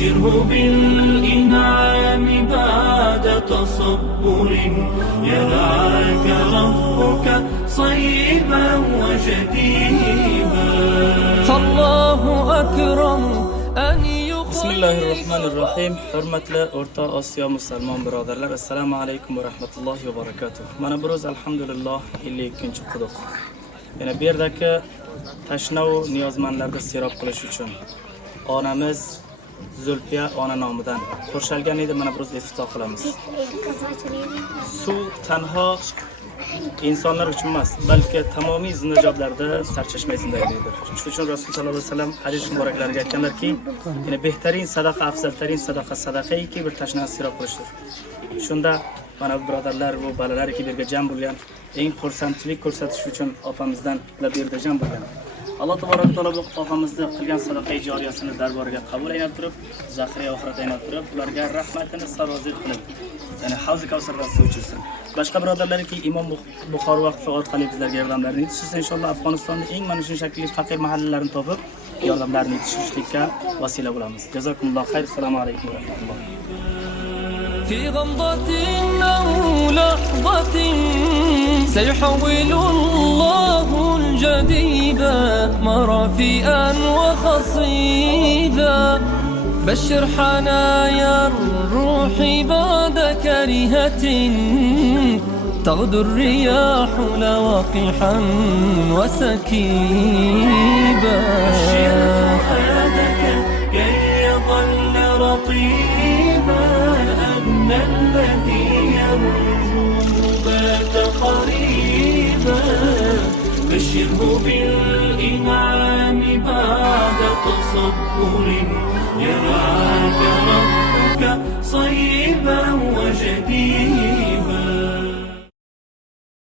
بشره بالإنعام بعد تصبر يرعاك ربك صيبا وجديبا. فالله أكرم أن بسم الله الرحمن الرحيم. Hurmatli O'rta Osiyo musulmon birodarlar, assalomu alaykum va rahmatullohi va barakatuh. Mana bir o'z alhamdulillah 52-quduq. Yana bu yerdagi tashnov niyozmandlarga serob qilish uchun onamiz Zulfiya ona nomidan qo'shilgan edi. Mana bir o'z iftitoh qilamiz. Suv tanho insonlar uchun emas, balki tamomiy zindajotlarda sarchashmay zindagiydir. Shuning uchun Rasul sallallohu alayhi vasallam hadis muboraklariga aytganlarki, ya'ni behtarin sadaqa, afzaltarin sadaqa sadaqaiki bir tashnani serob qilishdir. Shunda mana bu birodarlar, bu bolalar ki birga jam bo'lgan, eng xursandchilik ko'rsatish uchun opamizdan ular yerda jam bo'lgan. Alloh taolo bu opamizni qilgan sadaqa joriyasini darboriga qabul aylab turib, zaxira oxirat aylab turib, ularga rahmatini sarozir qilib, ya'ni Havzi Kavsardan suv ichirsin. Boshqa birodarlarki Imom Buxoriy vaqfi orqali bizlarga yordamlarini yetishtirsa, inshaalloh Afg'onistonda eng mana shu shakli faqir mahallalarini topib, yordamlarini yetishtirishga vasila bo'lamiz. Jazakumulloh xayr. Assalomu alaykum va rahmatulloh. في غمضة أو لحظة سيحول الله الجديد مرافئا وخصيبا. بشر حنايا الروح بعد كرهة تغدو الرياح لوقحا وسكيبا. بشر فؤادك كي يظل رطيبا أن الذي يرجو بات قريبا. بشره بالإنعام بعد تصبر يرعاك ربك صيبا وجديبا.